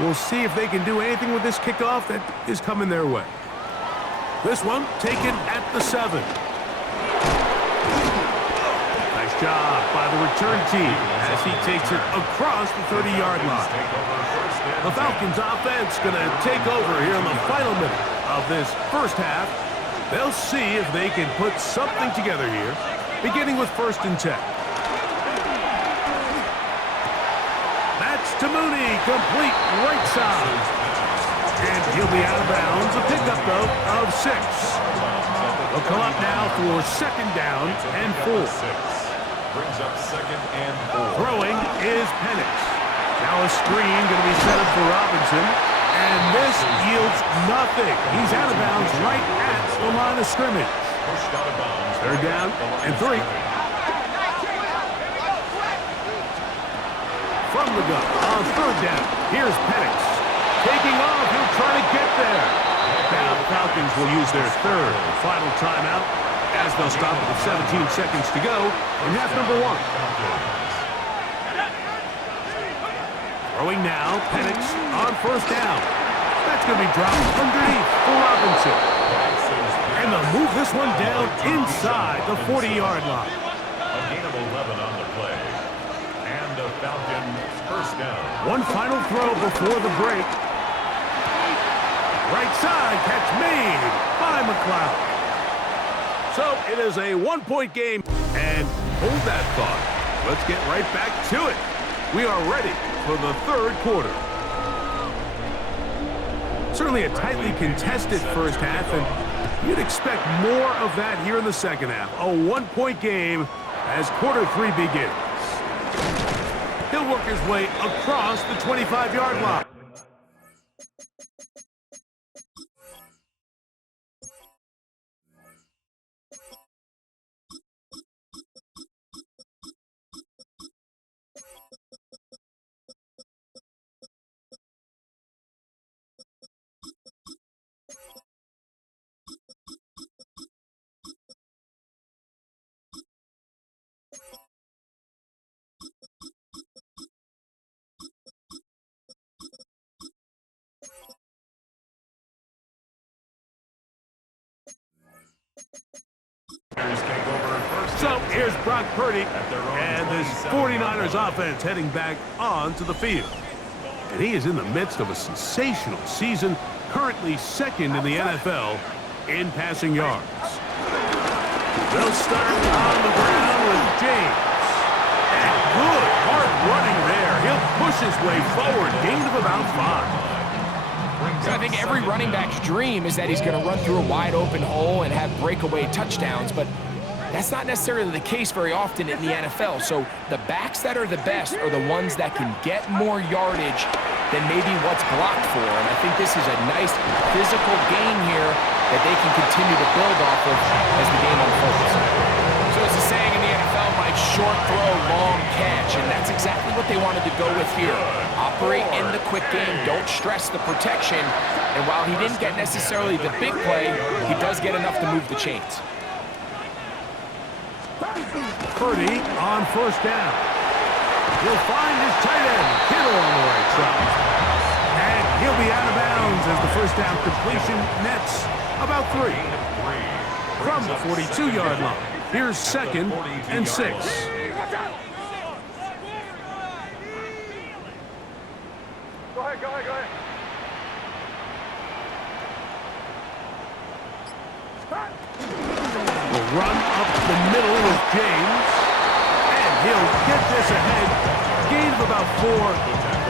We'll see if they can do anything with this kickoff that is coming their way. This one taken at the 7. Nice job by the return team as he takes it across the 30-yard line. The Falcons offense going to take over here in the final minute of this first half. They'll see if they can put something together here, beginning with 1st and 10. That's to Mooney, complete right side. And he'll be out of bounds. A pickup, though, of 6. They'll come up now for 2nd down and 4. Brings up 2nd and 4. Throwing is Penix. Now a screen going to be set up for Robinson. And this yields nothing. He's out of bounds right at the line of scrimmage. Pushed out of bounds. 3rd down and 3. From the gun on 3rd down. Here's Penix. Taking off. He'll try to get there. Now the Falcons will use their 3rd and final timeout as they'll stop with 17 seconds to go in half number 1. Throwing now, Penix on 1st down. That's going to be dropped underneath for Robinson. And they'll move this one down inside the 40-yard line. A gain of 11 on the play. And the Falcons 1st down. One final throw before the break. Right side, catch made by McLeod. So it is a 1-point game. And hold that thought. Let's get right back to it. We are ready for the 3rd quarter. Certainly a tightly contested first half, and you'd expect more of that here in the 2nd half. A 1-point game as quarter 3 begins. He'll work his way across the 25-yard line. So here's Brock Purdy, and this 49ers offense heading back onto the field. And he is in the midst of a sensational season, currently 2nd in the NFL in passing yards. They'll start on the ground with James. And good, hard running there. He'll push his way forward, gain of about 5. So I think every running back's dream is that he's going to run through a wide open hole and have breakaway touchdowns, but that's not necessarily the case very often in the NFL. So the backs that are the best are the ones that can get more yardage than maybe what's blocked for. And I think this is a nice physical game here that they can continue to build off of as the game unfolds. So it's a saying in the NFL, Mike, short throw, long catch, and that's exactly what they wanted to go with here. Operate in the quick game, don't stress the protection, and while he didn't get necessarily the big play, he does get enough to move the chains. Purdy on 1st down. He'll find his tight end, Kittle on the right side. And he'll be out of bounds as the 1st down completion nets about 3. From the 42-yard line, here's 2nd and 6. Go ahead. Will run up the middle with James. And he'll get this ahead. Gain of about 4.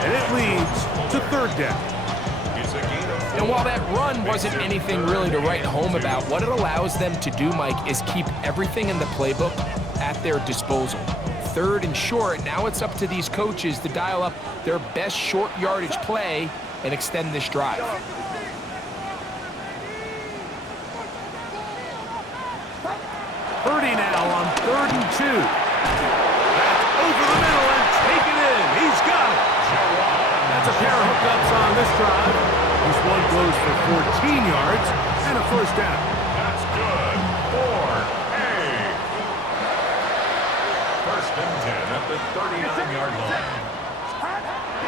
And it leads to 3rd down. And while that run wasn't anything really to write home about, what it allows them to do, Mike, is keep everything in the playbook at their disposal. 3rd and short, now it's up to these coaches to dial up their best short yardage play and extend this drive. Purdy now on 3rd and 2. That's over the middle and taken in. He's got it. That's a pair of hookups on this drive. This one goes for 14 yards and a 1st down. That's good for a 1st and 10 at the 39-yard line.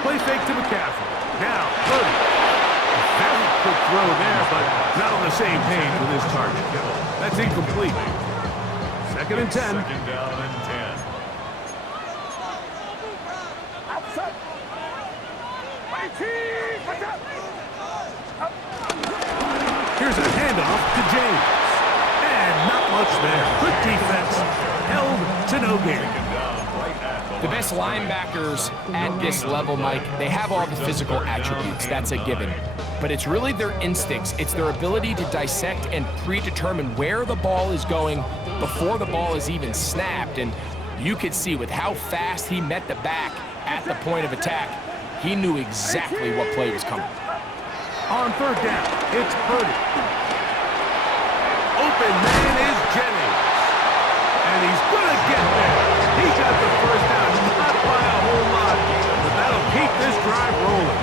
Play fake to McCaffrey. Now same page with his target. That's incomplete. Second and 10. Second down and 10. Here's a handoff to James. And not much there. Good defense. Held to no gain. The best linebackers at this level, Mike, they have all the physical attributes. That's a given. But it's really their instincts. It's their ability to dissect and predetermine where the ball is going before the ball is even snapped. And you could see with how fast he met the back at the point of attack, he knew exactly what play was coming. On third down, it's Purdy. Open man is Jennings. And he's going to get there. He got the first down, not by a whole lot, but that'll keep this drive rolling.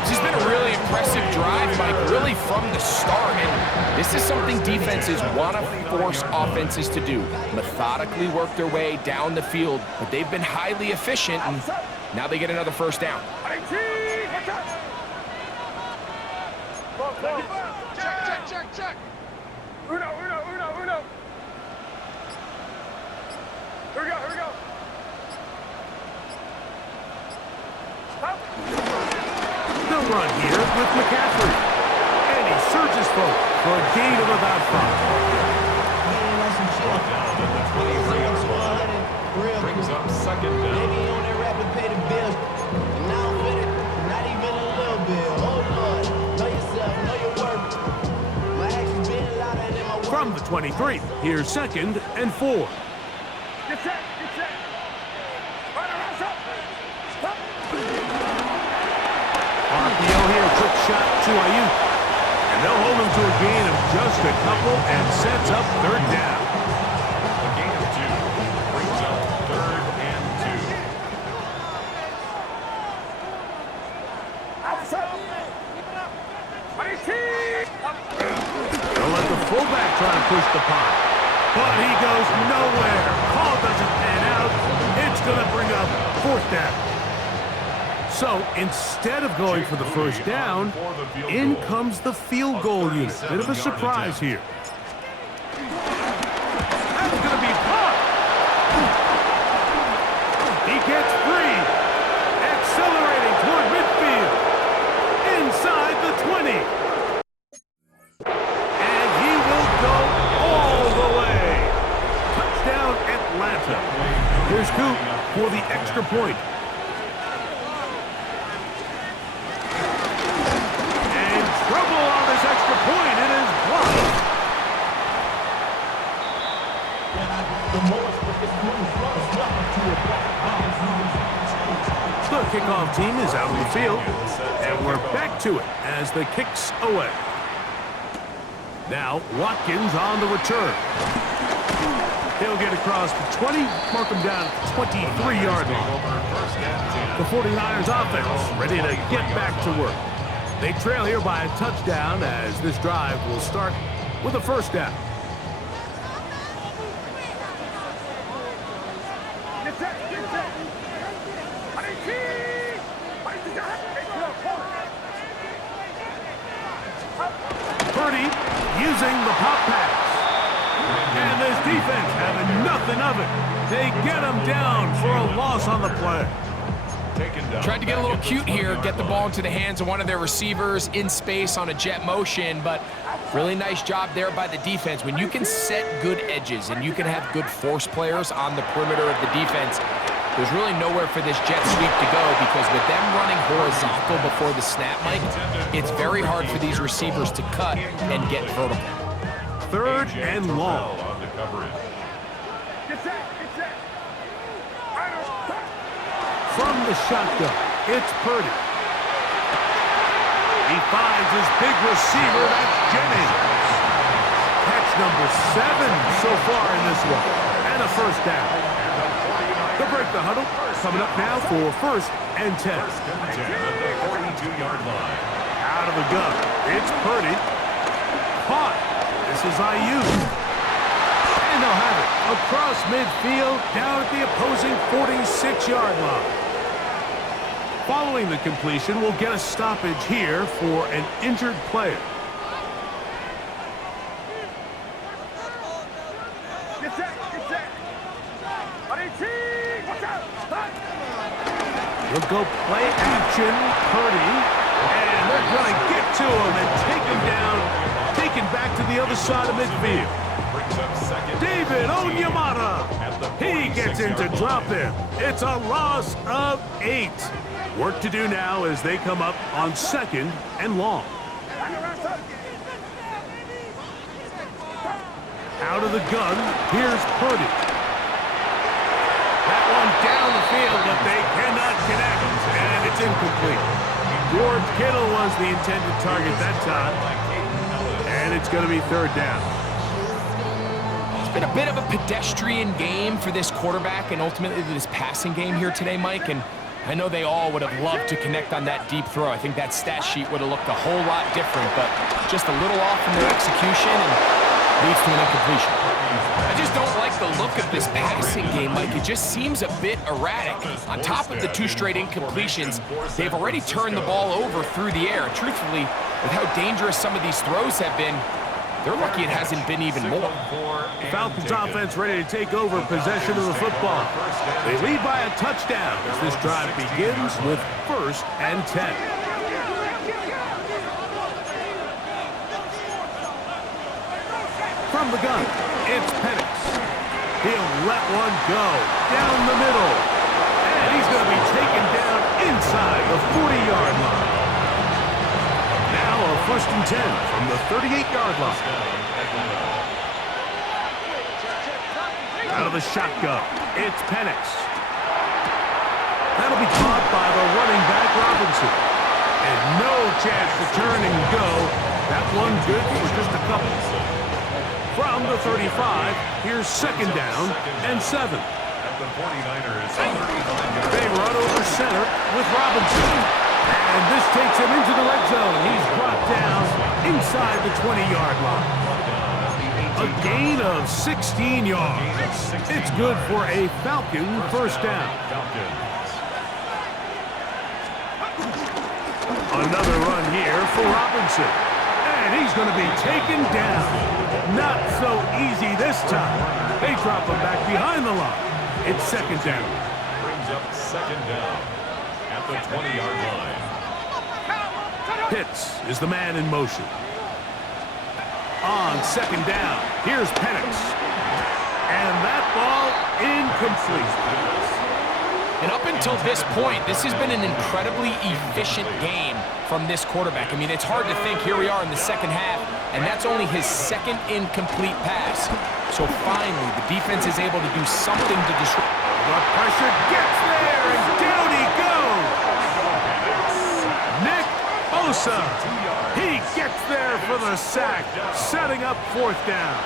This has been a really impressive drive, Mike, really from the start. And this is something defenses want to force offenses to do. Methodically work their way down the field, but they've been highly efficient, and now they get another first down. Check. Uno. Here we go. They'll run here with McCaffrey. And he surges forward for a gain of about 5. Brought down at the 23-yard line. Brings up second down. Maybe on that rapid pay the bills. Now I'm with it. Not even a little bit. Oh, Lord. Know yourself. Know your worth. My actions being louder than my words. From the 23, here's second and 4. Get set. RPO here, quick shot to Ayuk. And they'll hold him to a gain of just a couple and sets up third down. A gain of 2 brings up third and 2. They'll let the fullback try to push the pile. But he goes nowhere. Call doesn't pan out. It's going to bring up fourth down. So instead of going for the first down, in comes the field goal unit. Bit of a surprise here. That's going to be blocked. He gets free. Accelerating toward midfield. Inside the 20. And he will go all the way. Touchdown Atlanta. Here's Coop for the extra point. Trouble on this extra point. It is blocked. The kickoff team is out on the field, and we're back to it as the kick's away. Now Watkins on the return. He'll get across the 20, mark him down at the 23-yard line. The 49ers offense ready to get back to work. They trail here by a touchdown as this drive will start with a first down. Purdy using the pop pass. And this defense having nothing of it. They get him down for a loss on the play. Tried to get a little cute here, get the ball into the hands of one of their receivers in space on a jet motion, but really nice job there by the defense. When you can set good edges and you can have good force players on the perimeter of the defense, there's really nowhere for this jet sweep to go because with them running horizontal before the snap, Mike, it's very hard for these receivers to cut and get vertical. Third and long. From the shotgun, it's Purdy. He finds his big receiver, that's Jennings. Catch number 7 so far in this one, and a first down. They'll break the huddle, coming up now for first and 10. First and 10 at the 42-yard line. Out of the gun, it's Purdy. Caught, this is Ayuk. And they'll have it across midfield, down at the opposing 46-yard line. Following the completion, we'll get a stoppage here for an injured player. He'll go play action, Purdy, and they're going to get to him and take him down, taken back to the other side of midfield. David Onyemata, he gets in to drop him. It's a loss of 8. Work to do now as they come up on 2nd and long. Out of the gun, here's Purdy. That one down the field, but they cannot connect, and it's incomplete. George Kittle was the intended target that time, and it's going to be 3rd down. Been a bit of a pedestrian game for this quarterback and ultimately this passing game here today, Mike, and I know they all would have loved to connect on that deep throw. I think that stat sheet would have looked a whole lot different, but just a little off in their execution and leads to an incompletion. I just don't like the look of this passing game, Mike. It just seems a bit erratic. On top of the 2 straight incompletions, they've already turned the ball over through the air. Truthfully, with how dangerous some of these throws have been, they're lucky it hasn't been even more. Falcons offense ready to take over possession of the football. They lead by a touchdown as this drive begins with 1st and 10. From the gun, it's Penix. He'll let one go down the middle. And he's going to be taken down inside the 40-yard line. Now a 1st and 10 from the 38-yard line. Out of the shotgun, it's Penix. That'll be caught by the running back Robinson. And no chance to turn and go. That one good for just a couple. From the 35, here's 2nd down and 7. They run over center with Robinson. And this takes him into the red zone. He's brought down inside the 20-yard line. A gain of 16 yards. It's good for a Falcon 1st down. Another run here for Robinson. And he's going to be taken down. Not so easy this time. They drop him back behind the line. It's 2nd down. Brings up 2nd down at the 20-yard line. Pitts is the man in motion. On 2nd down, here's Penix. And that ball incomplete. And up until this point, this has been an incredibly efficient game from this quarterback. I mean, it's hard to think here we are in the 2nd half, and that's only his 2nd incomplete pass. So finally, the defense is able to do something to disrupt. The pressure gets there, and down he goes. Nick Bosa. He gets there for the sack, setting up 4th down.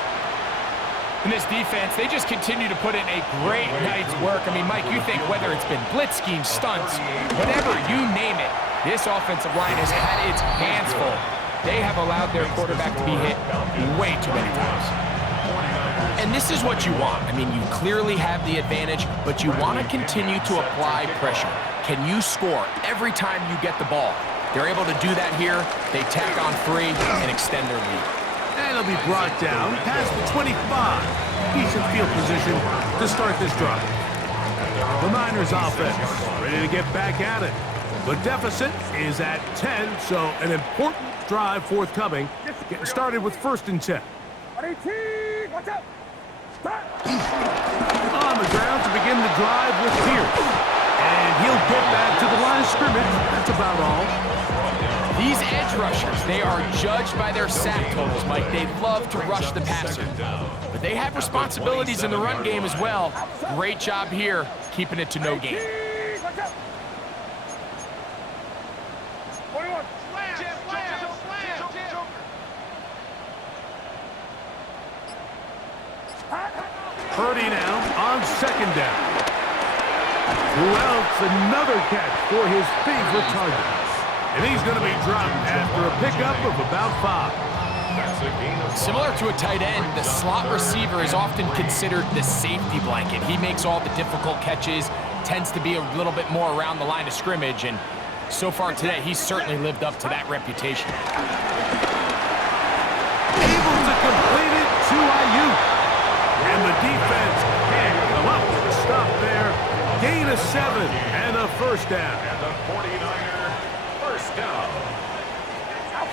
In this defense, they just continue to put in a great night's work. I mean, Mike, you think whether it's been blitz schemes, stunts, whatever you name it, this offensive line has had its hands full. They have allowed their quarterback to be hit way too many times. And this is what you want. I mean, you clearly have the advantage, but you want to continue to apply pressure. Can you score every time you get the ball? They're able to do that here. They tack on 3 and extend their lead. And he'll be brought down past the 25. Decent field position to start this drive. The Niners offense ready to get back at it. The deficit is at 10, so an important drive forthcoming. Getting started with 1st and 10. Watch out! On the ground to begin the drive with Pierce. And he'll get back to the line of scrimmage. That's about all. These edge rushers, they are judged by their sack totals, Mike. They love to rush the passer. But they have responsibilities in the run game as well. Great job here, keeping it to no gain. Watch out! 41. Purdy now on 2nd down. Who else? Another catch for his favorite target. And he's going to be dropped after a pickup of about 5. Similar to a tight end, the slot receiver is often considered the safety blanket. He makes all the difficult catches, tends to be a little bit more around the line of scrimmage, and so far today, he's certainly lived up to that reputation. Able to complete it to Ayuk. And the defense can't come up with a stop there. gain of 7 and a first down. And the 49er first down.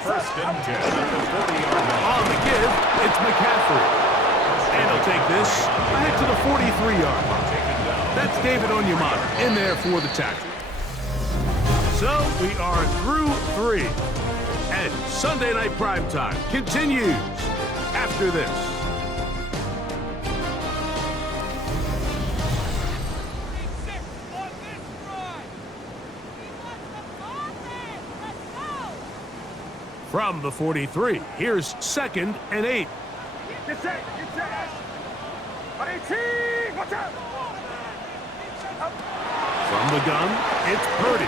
First and 10 at the 40-yard line. On the give, it's McCaffrey. And he'll take this ahead to the 43-yard line. That's David Onyemata in there for the tackle. So we are through 3. And Sunday Night Primetime continues after this. From the 43, here's 2nd and 8. Get set. Get set. 18. Watch out. From the gun, it's Purdy.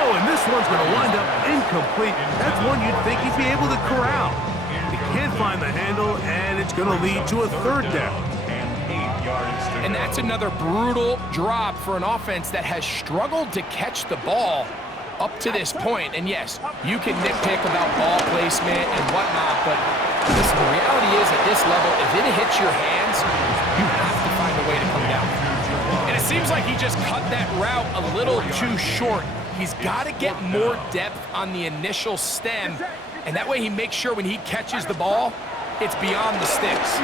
Oh, and this one's going to wind up incomplete. That's one you'd think he'd be able to corral. He can't find the handle, and it's going to lead to a 3rd down. And that's another brutal drop for an offense that has struggled to catch the ball up to this point. And yes, you can nitpick about ball placement and whatnot, but listen, the reality is at this level, if it hits your hands, you have to find a way to come down. And it seems like he just cut that route a little too short. He's got to get more depth on the initial stem, and that way he makes sure when he catches the ball, it's beyond the sticks.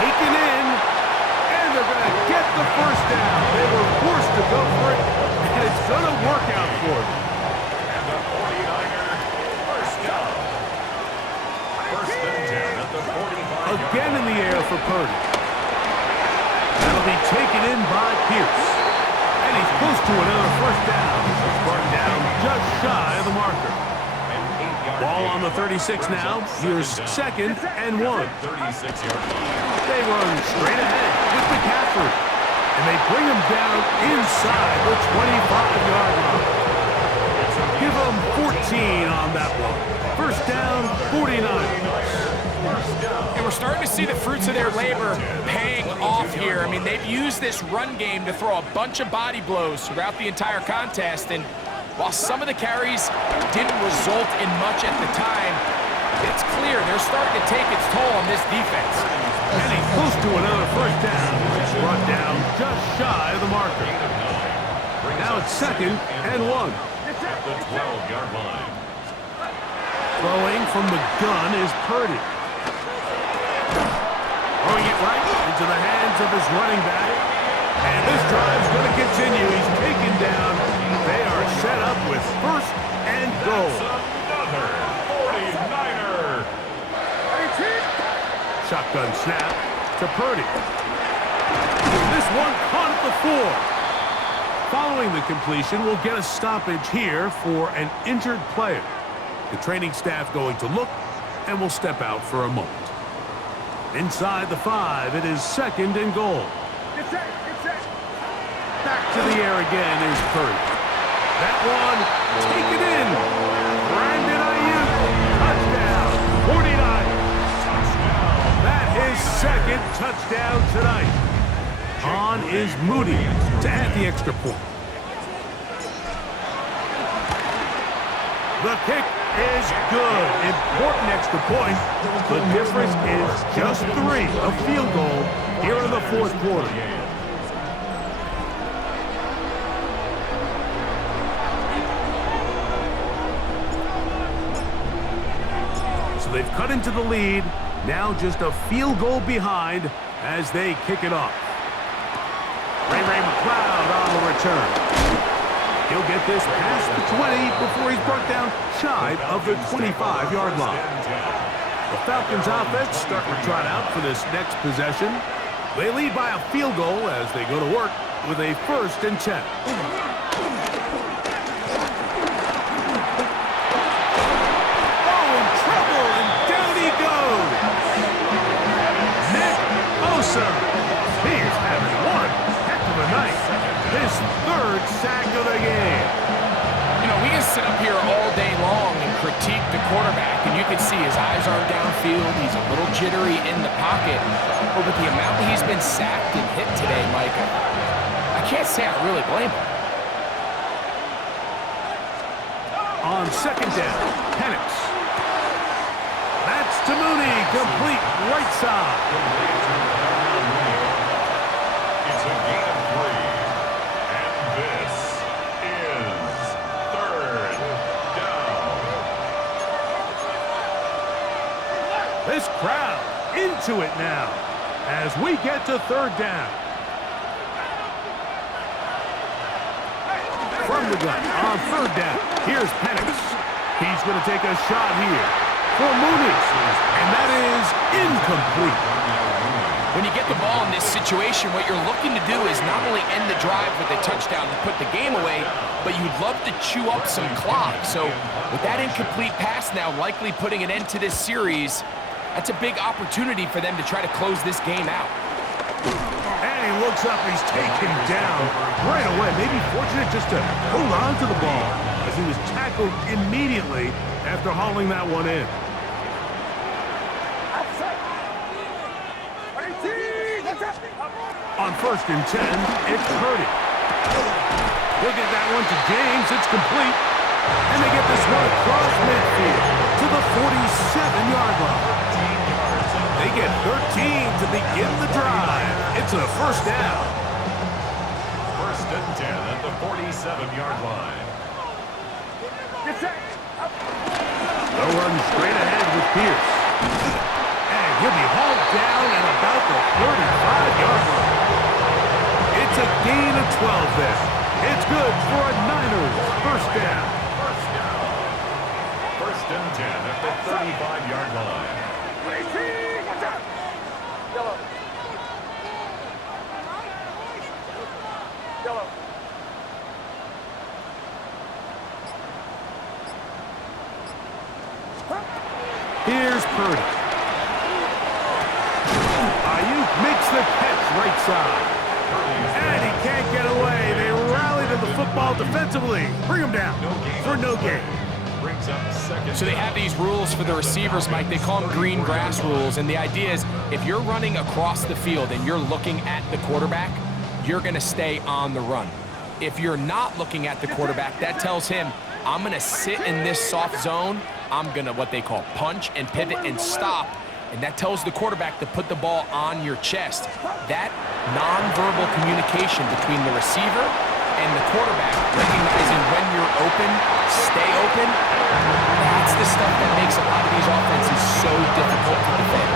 Taken in, and they're going to get the first down. They were forced to go for it, and it's going to work out for them. And the 49er first down. First and 10 at the 45. Again in the air for Purdy. That'll be taken in by Pierce. And he's close to another first down. He's brought down just shy of the marker. Ball on the 36 now. Here's 2nd and 1. 36-yard line. They run straight ahead with McCaffrey. And they bring him down inside the 25-yard line. Give them 14 on that one. First down, 49ers. And we're starting to see the fruits of their labor paying off here. I mean, they've used this run game to throw a bunch of body blows throughout the entire contest. And while some of the carries didn't result in much at the time, it's clear they're starting to take its toll on this defense. And he's close to another first down. He's brought down just shy of the marker. Now it's 2nd and 1. At the 12-yard line. Throwing from the gun is Purdy. Throwing it right into the hands of his running back. And this drive's going to continue. He's taken down. They are set up with 1st and goal. Another 49er. Shotgun snap to Purdy. This one caught at the 4. Following the completion, we'll get a stoppage here for an injured player. The training staff going to look, and will step out for a moment. Inside the 5, it is 2nd and goal. Get set. Get set. Back to the air again is Purdy. That one taken in. Brandon Ayuk, touchdown, 49ers. That is 2nd touchdown tonight. On is Moody to add the extra point. The kick is good. Important extra point. The difference is just 3. A field goal here in the 4th quarter. So they've cut into the lead. Now just a field goal behind as they kick it off. Ray McLeod on the return. He'll get this past the 20 before he's brought down shy of the 25-yard line. The Falcons offense starting to trot out for this next possession. They lead by a field goal as they go to work with a 1st and 10. Oh, in trouble, and down he goes. Nick Bosa. He's having one heck of a night. His 3rd sack of the game. You know, we can sit up here all day long and critique the quarterback, and you can see his eyes aren't downfield. He's a little jittery in the pocket. But with the amount he's been sacked and hit today, Mike, I can't say I really blame him. On 2nd down, Penix. That's to Mooney, complete right side. This crowd into it now as we get to third down. From the gun on third down, here's Penix. He's going to take a shot here for Mooney, and that is incomplete. When you get the ball in this situation, what you're looking to do is not only end the drive with a touchdown to put the game away, but you'd love to chew up some clock. So with that incomplete pass now likely putting an end to this series, that's a big opportunity for them to try to close this game out. And he looks up, he's taken down right away. Maybe fortunate just to hold on to the ball as he was tackled immediately after hauling that one in. On 1st and 10, it's Purdy. They get that one to James. It's complete. And they get this one across midfield to the 47-yard line. They get 13 to begin the drive. It's a first down. 1st and 10 at the 47-yard line. They'll run straight ahead with Pierce. And he'll be hauled down at about the 35-yard line. It's a gain of 12 there. It's good for a Niners first down. 1st and 10 at the 35-yard line. Here's Purdy. Ayuk makes the catch right side. And he can't get away. They rally to the football defensively. Bring him down for no gain. Brings up 2nd. So they have these rules for the receivers, Mike. They call them green grass rules. And the idea is if you're running across the field and you're looking at the quarterback, you're going to stay on the run. If you're not looking at the quarterback, that tells him, I'm going to sit in this soft zone. I'm going to what they call punch and pivot and stop. And that tells the quarterback to put the ball on your chest. That nonverbal communication between the receiver and the quarterback, recognizing when you're open, stay open, that's the stuff that makes a lot of these offenses so difficult to defend.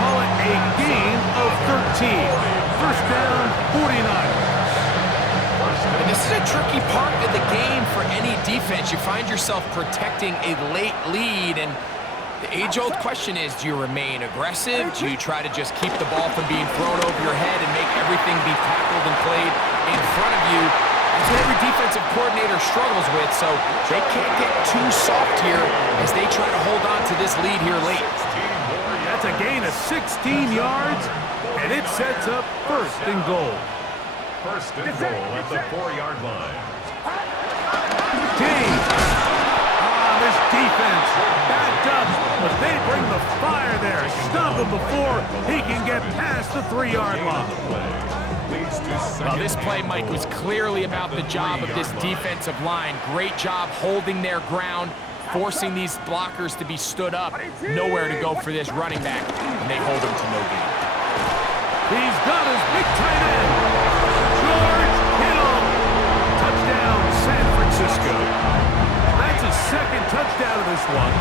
Call it a gain of 13. First down, 49ers. And this is a tricky part of the game for any defense. You find yourself protecting a late lead, and the age-old question is, do you remain aggressive? Do you try to just keep the ball from being thrown over your head and make everything be tackled and played in front of you? That's what every defensive coordinator struggles with, so they can't get too soft here as they try to hold on to this lead here late. That's a gain of 16 yards, and it sets up 1st and goal. 1st and goal at the 4-yard line. James. This defense backed up, but they bring the fire there. Stop him before he can get past the 3-yard line. Well, this play, Mike, was clearly about the job of this defensive line. Great job holding their ground, forcing these blockers to be stood up. Nowhere to go for this running back, and they hold him to no gain. He's got his big tight end, George Kittle. Touchdown, San Francisco. That's his 2nd touchdown of this one,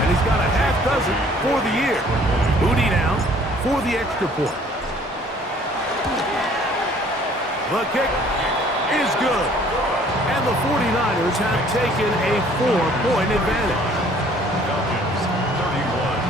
and he's got a half dozen for the year. Mooney now for the extra point. The kick is good, and the 49ers have taken a 4-point advantage. Falcons 31.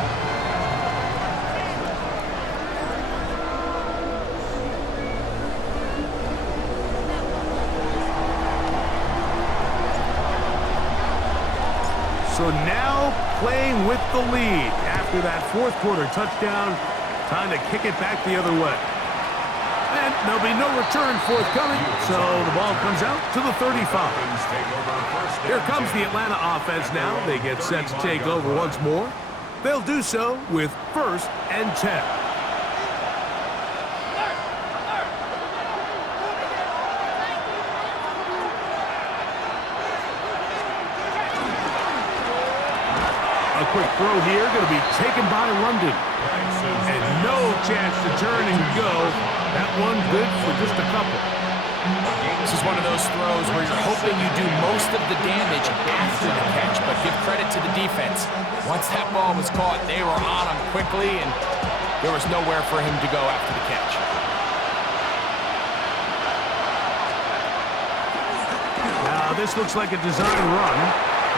So now playing with the lead after that 4th quarter touchdown. Time to kick it back the other way. And there'll be no return forthcoming, so the ball comes out to the 35. Here comes the Atlanta offense now. They get set to take over once more. They'll do so with 1st and 10. A quick throw here, going to be taken by London. And no chance to turn and go. That one good for just a couple. This is one of those throws where you're hoping you do most of the damage after the catch, but give credit to the the defense. Once that ball was caught, they were on him quickly, and there was nowhere for him to go after the catch. Now, this looks like a design run.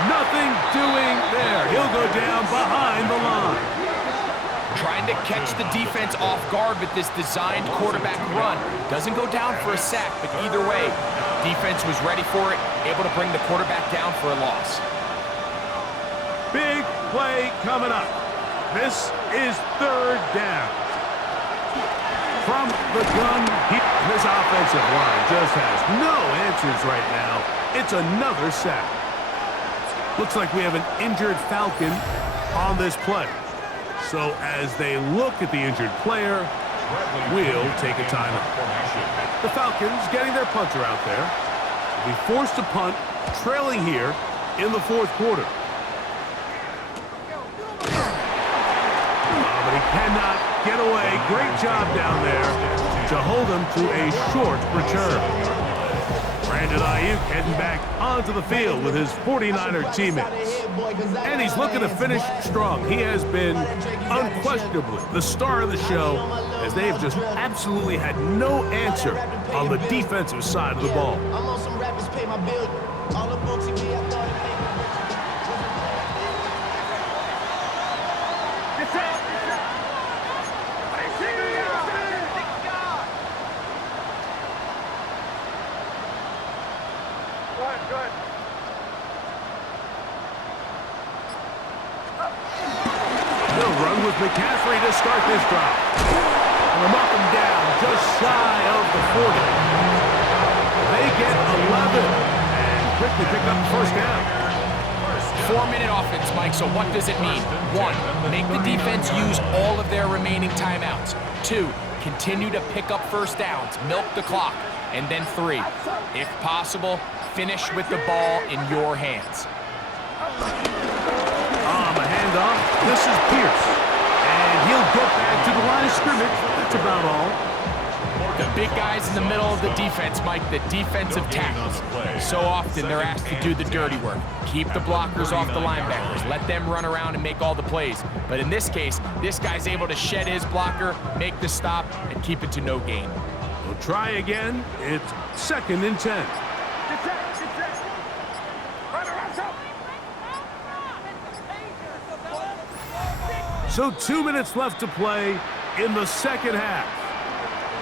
Nothing doing there. He'll go down behind the line. Trying to catch the defense off guard with this designed quarterback run. Doesn't go down for a sack, but either way, defense was ready for it, able to bring the quarterback down for a loss. Big play coming up. This is third down. From the gun, this offensive line just has no answers right now. It's another sack. Looks like we have an injured Falcon on this play. So as they look at the injured player, we'll take a timeout. The Falcons getting their punter out there. Will be forced to punt, trailing here in the fourth quarter. But he cannot get away. Great job down there to hold him to a short return. Brandon Ayuk heading back onto the field with his 49er teammates. And he's looking to finish strong. He has been unquestionably the star of the show, as they have just absolutely had no answer on the defensive side of the ball. I'm on some rappers pay my bill. All the books he be, I thought it made They'll run with McCaffrey to start this drive. And they'll knock him down just shy of the 40. They get 11 and quickly pick up the first down. 4-minute offense, Mike, so what does it mean? 1, make the defense use all of their remaining timeouts. 2, continue to pick up first downs, milk the clock. And then 3, if possible, finish with the ball in your hands. A handoff. This is Pierce. And he'll get back to the line of scrimmage. That's about all. The big guys in the middle of the defense, Mike, the defensive tackles. So often they're asked to do the dirty work. Keep the blockers off the linebackers. Let them run around and make all the plays. But in this case, this guy's able to shed his blocker, make the stop, and keep it to no gain. We'll try again. It's 2nd and 10. So 2 minutes left to play in the second half.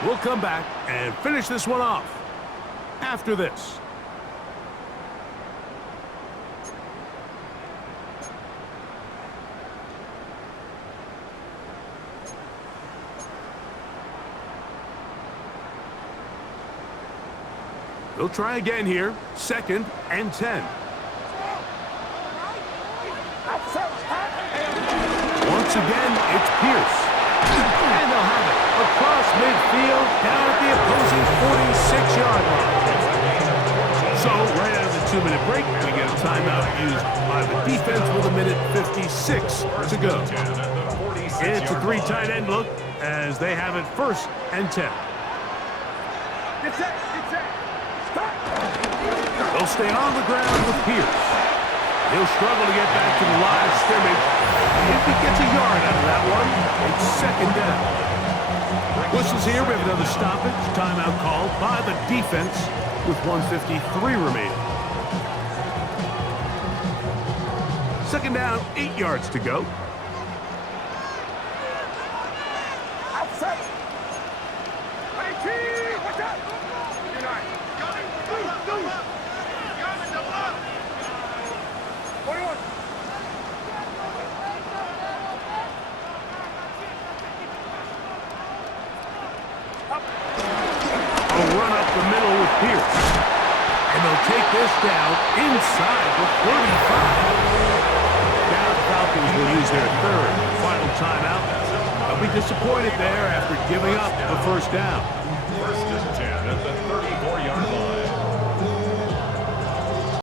We'll come back and finish this one off after this. They'll try again here. 2nd and 10. Once again, it's Pierce. And they'll have it across midfield, down at the opposing 46-yard line. So, right out of the 2-minute break, we get a timeout used by the defense with 1:56 to go. It's a 3 tight end look as they have it 1st and 10. They'll stay on the ground with Pierce. He'll struggle to get back to the line of scrimmage. If he gets a yard out of that one, it's 2nd down. Whistles here. We have another stoppage. Timeout called by the defense with 1:53 remaining. 2nd down, 8 yards to go. Down inside the 35. Now the Falcons will use their 3rd and final timeout. They'll be disappointed there after giving up the first down. 1st and 10 at the 35.